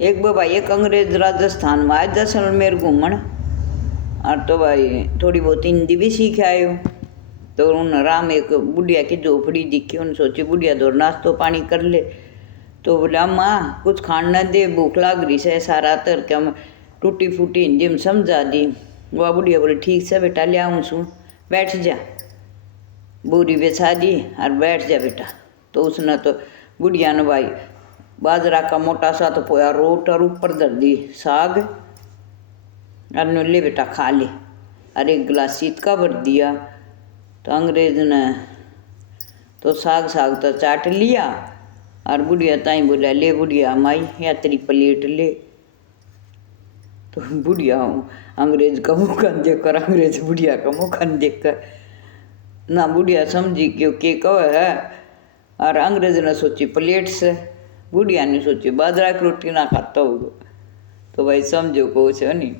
एक भाई एक अंग्रेज राजस्थान में आए जैसलमेर घूमन। और तो भाई थोड़ी बहुत हिंदी भी सीख आयो। तो उन राम एक बुढ़िया की झोपड़ी दिखी, उन सोची बुढ़िया दौड़ नाश्तो पानी कर ले। तो बोले अम्मा कुछ खान न दे, भूख लाग रही से सारा तर के हम टूटी फूटी हिंदी में समझा दी। वह बुढ़िया बोले ठीक से बेटा ले आऊँ सू, बैठ जा। बोरी बिछा दी और बैठ जा बेटा। तो उसने तो बुढ़िया ने भाई बाजरा का मोटा सा तो पोया रोट और ऊपर धर दी साग, और ले बेटा खा ले। और एक गिलास सीत का भर दिया। तो अंग्रेज ने तो साग साग तो चाट लिया। और बुढ़िया ताई बोला ले बुढ़िया माई या तेरी प्लेट ले। तो बुढ़िया अंग्रेज का मुँह खान देख कर, अंग्रेज बुढ़िया का मुँह खान देख कर ना बुढ़िया समझी क्यों के कहो है। और अंग्रेज ने सोची प्लेट से, बुढ़िया ने सोची बाजरा की रोटी ना खाता होगा। तो भाई समझो कुछ है नहीं।